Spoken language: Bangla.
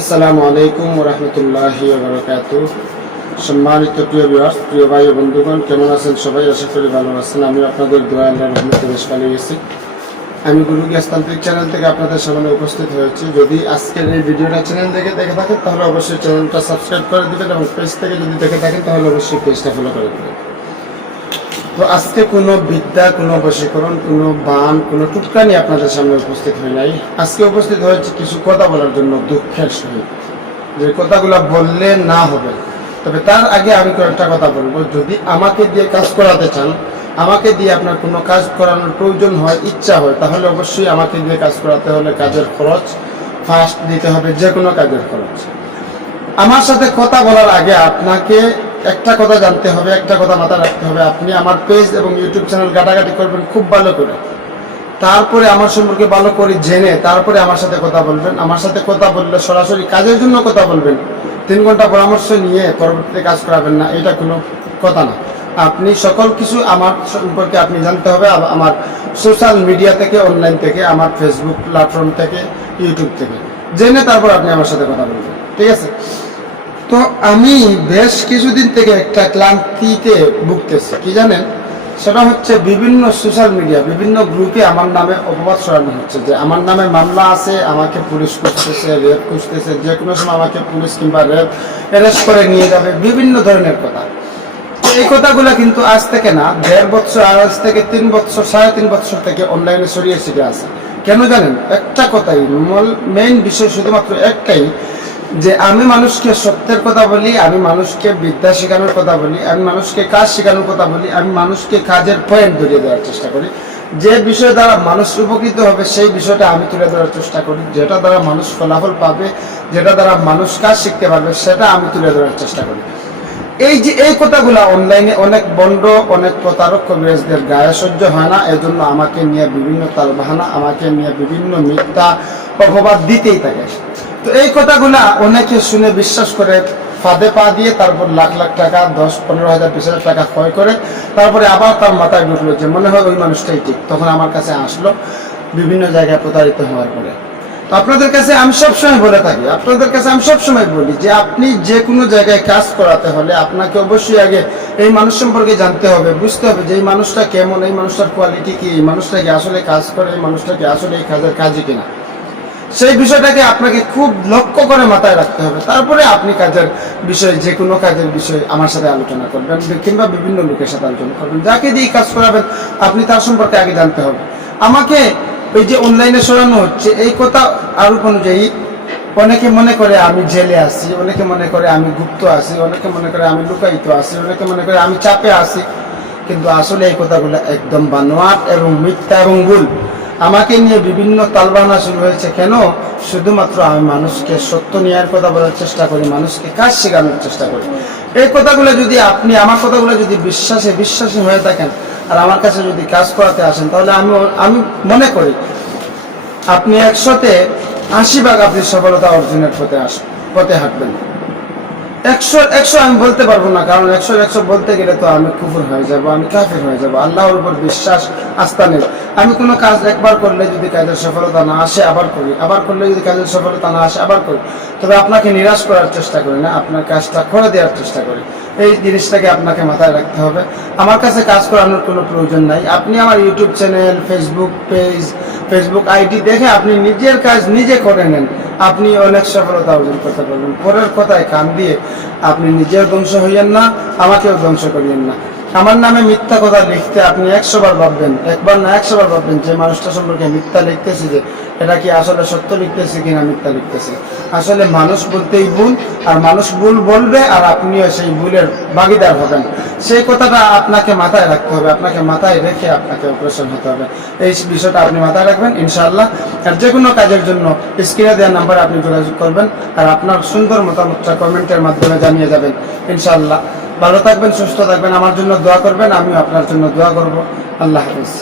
আসসালামু আলাইকুম রহমতুল্লাহি বারকাত সম্মানিত প্রিয় বিভাগ প্রিয় ভাই বন্ধুগণ, কেমন আছেন সবাই? আশা করি ভালো আছেন। আমি আপনাদের দোয়া আল্লাহ রহমতে বেশ ভালো গেছি আমি গুরু গ্যাসতান্ত্রিক চ্যানেল থেকে আপনাদের সামনে উপস্থিত হয়েছি। যদি আজকের এই ভিডিওটা চ্যানেল থেকে দেখে থাকেন, তাহলে অবশ্যই চ্যানেলটা সাবস্ক্রাইব করে দেবেন এবং পেজ থেকে যদি দেখে থাকেন, তাহলে অবশ্যই পেজটা ফলো করে দেবেন। তো আজকে কোনো বিদ্যা, কোনো বশীকরণ, কোনো বান, কোনো নিয়ে আপনাদের সামনে উপস্থিত হয় নাই। আজকে উপস্থিত হয়েছে কিছু কথা বলার জন্য দুঃখের সহিত। যে কথাগুলো বললে না হবে। তবে তার আগে আমি কয়েকটা কথা বলব। যদি আমাকে দিয়ে কাজ করাতে চান, আমাকে দিয়ে আপনার কোনো কাজ করানোর প্রয়োজন হয়, ইচ্ছা হয়, তাহলে অবশ্যই আমাকে দিয়ে কাজ করাতে হলে কাজের খরচ ফার্স্ট দিতে হবে যে কোনো কাজের খরচ। আমার সাথে কথা বলার আগে আপনাকে একটা কথা জানতে হবে, একটা কথা মাথায় রাখতে হবে। আপনি আমার পেজ এবং ইউটিউব চ্যানেল ঘাটাঘাটি করবেন, খুব ভালো করে। তারপরে আমার সম্পর্কে ভালো করে জেনে, তারপরে আমার সাথে কথা বলবেন। আমার সাথে কথা বললে সরাসরি কাজের জন্য কথা বলবেন। তিন ঘণ্টা পরামর্শ নিয়ে পরবর্তীতে কাজ করাবেন না, এটা কোনো কথা না। আপনি সকল কিছু আমার সম্পর্কে আপনি জানতে হবে আমার সোশ্যাল মিডিয়া থেকে অনলাইন থেকে, আমার ফেসবুক প্ল্যাটফর্ম থেকে ইউটিউব থেকে। জেনে তারপর আপনি আমার সাথে কথা বলবেন। ঠিক আছে? তো আমি বেশ কিছুদিন থেকে একটা ক্লান্তিতে ভুগতেছি, কি জানেন? সেটা হচ্ছে বিভিন্ন সোশ্যাল মিডিয়া বিভিন্ন গ্রুপে আমার নামে অপবাদ ছড়ানো হচ্ছে যে আমার নামে মামলা আছে, আমাকে পুলিশ খুঁজতেছে রেপ খুঁজতেছে, যে কোনো সময় আমাকে পুলিশ কিংবা রেপ অ্যারেস্ট করে নিয়ে যাবে, বিভিন্ন ধরনের কথা। এই কথাগুলো কিন্তু আজ থেকে না, দেড় বছর আজ থেকে তিন বছর, সাড়ে তিন বছর থেকে অনলাইনে ছড়িয়ে ছিটে আছে। কেন জানেন? একটা কথাই মেইন বিষয় শুধুমাত্র একটাই যে আমি মানুষকে সত্যের কথা বলি, আমি মানুষকে বিদ্যা শেখানোর কথা বলি, আমি মানুষকে কাজ শেখানোর কথা বলি, আমি মানুষকে কাজের পয়েন্ট ধরিয়ে দেওয়ার চেষ্টা করি। যে বিষয় দ্বারা মানুষ উপকৃত হবে, সেই বিষয়টা আমি তুলে ধরার চেষ্টা করি। যেটা দ্বারা মানুষ ফলাফল পাবে, যেটা দ্বারা মানুষ কাজ শিখতে পারবে, সেটা আমি তুলে ধরার চেষ্টা করি। এই যে, এই কথাগুলো অনলাইনে অনেক বন্ড, অনেক প্রতারক কবিরাজদের গায়ে সহ্য হয় না। এজন্য আমাকে নিয়ে বিভিন্ন তালবাহানা, আমাকে নিয়ে বিভিন্ন মিথ্যা অপবাদ দিতেই থাকে। তো এই কথাগুলা অনেকে শুনে বিশ্বাস করে, ফাঁদে পা দিয়ে তারপর লাখ লাখ টাকা, দশ, পনেরো হাজার, বিশ হাজার টাকা ক্ষয় করে, তারপরে আবার তার মাথায় ঢুকলো যে মনে হয় ওই মানুষটাই ঠিক। তখন আমার কাছে আসলো, বিভিন্ন জায়গায় প্রতারিত হওয়ার পরে। তো আপনাদের কাছে আমি সবসময় বলে থাকি, আপনাদের কাছে আমি সবসময় বলি যে আপনি যে কোনো জায়গায় কাজ করাতে হলে আপনাকে অবশ্যই আগে এই মানুষ সম্পর্কে জানতে হবে, বুঝতে হবে যে এই মানুষটা কেমন, এই মানুষটার কোয়ালিটি কি, এই মানুষটা কি আসলে কাজ করে, এই মানুষটা কি আসলে এই কাজের কাজই কিনা। সেই বিষয়টাকে আপনাকে খুব লক্ষ্য করে মাথায় রাখতে হবে। তারপরে আপনি কাজের বিষয়ে যে কোনো কাজের বিষয়ে আমার সাথে আলোচনা করবেন, কিংবা বিভিন্ন লোকের সাথে আলোচনা করবেন। যাকে দিয়ে কাজ করাবেন, আপনি তার সম্পর্কে আগে জানতে হবে। আমাকে ওই যে অনলাইনে সরানো হচ্ছে, এই কথা আরোপ অনুযায়ী অনেকে মনে করে আমি জেলে আছি, অনেকে মনে করে আমি গুপ্ত আছি, অনেকে মনে করে আমি লুকায়িত আছি, অনেকে মনে করে আমি চাপে আছি। কিন্তু আসলে এই কথাগুলো একদম বানোয়াট এবং মিথ্যা এবং ভুল। আমাকে নিয়ে বিভিন্ন তালবানা শুরু হয়েছে। কেন? শুধুমাত্র আমি মানুষকে সত্য নেওয়ার কথা বলার চেষ্টা করি, মানুষকে কাজ শেখানোর চেষ্টা করি। এই কথাগুলো যদি আপনি, আমার কথাগুলো যদি বিশ্বাসে, বিশ্বাসী হয়ে থাকেন আর আমার কাছে যদি কাজ করাতে আসেন, তাহলে আমি আমি মনে করি আপনি একশোতে আশি ভাগ আপনি সফলতা অর্জনের পথে আস, পথে হাঁটবেন। একশো একশো আমি বলতে পারব না, কারণ একশো একশো বলতে গেলে তো আমি কুকুর হয়ে যাব, আমি কাফির হয়ে যাব, আল্লাহর উপর বিশ্বাস, আস্থা নেই। আমি কোনো কাজ একবার করলে যদি কাজের সফলতা না আসে, আবার করি। আবার করলে যদি কাজের সফলতা না আসে, আবার করি। তবে আপনাকে নিরাশ করার চেষ্টা করি না, আপনার কাজটা করে দেওয়ার চেষ্টা করি। এই জিনিসটাকে আপনাকে মাথায় রাখতে হবে। আমার কাছে কাজ করানোর কোনো প্রয়োজন নাই। আপনি আমার YouTube channel Facebook page Facebook ID দেখে আপনি নিজের কাজ নিজে করে নেন। আপনি অনেক সফলতা অর্জন করতে পারবেন। পরের কথায় কান দিয়ে আপনি নিজের ধ্বংস হইয়েন না, আমাকেও ধ্বংস করিয়েন না। আমার নামে মিথ্যা কথা লিখতে আপনি একশো বার ভাববেন, একবার না একশো বার ভাববেন যে মানুষটা সম্পর্কে মিথ্যা লিখতেছি যে এটা কি আসলে সত্য লিখতেছে কিনা মিথ্যা লিখতেছে? আসলে মানুষ বলতেই ভুল, আর মানুষ ভুল বলবে আর আপনিও সেই ভুলের ভাগিদার হবেন। সেই কথাটা আপনাকে মাথায় রাখতে হবে, আপনাকে মাথায় রেখে আপনাকে অপারেশন হতে হবে। এই বিষয়টা আপনি মাথায় রাখবেন, ইনশাআল্লাহ। আর যে কোনো কাজের জন্য স্ক্রিনে দেওয়ার নাম্বারে আপনি যোগাযোগ করবেন আর আপনার সুন্দর মতামতটা কমেন্টের মাধ্যমে জানিয়ে যাবেন, ইনশাআল্লাহ। ভালো থাকবেন, সুস্থ থাকবেন, আমার জন্য দোয়া করবেন, আমিও আপনার জন্য দোয়া করব। আল্লাহ হাফিজ।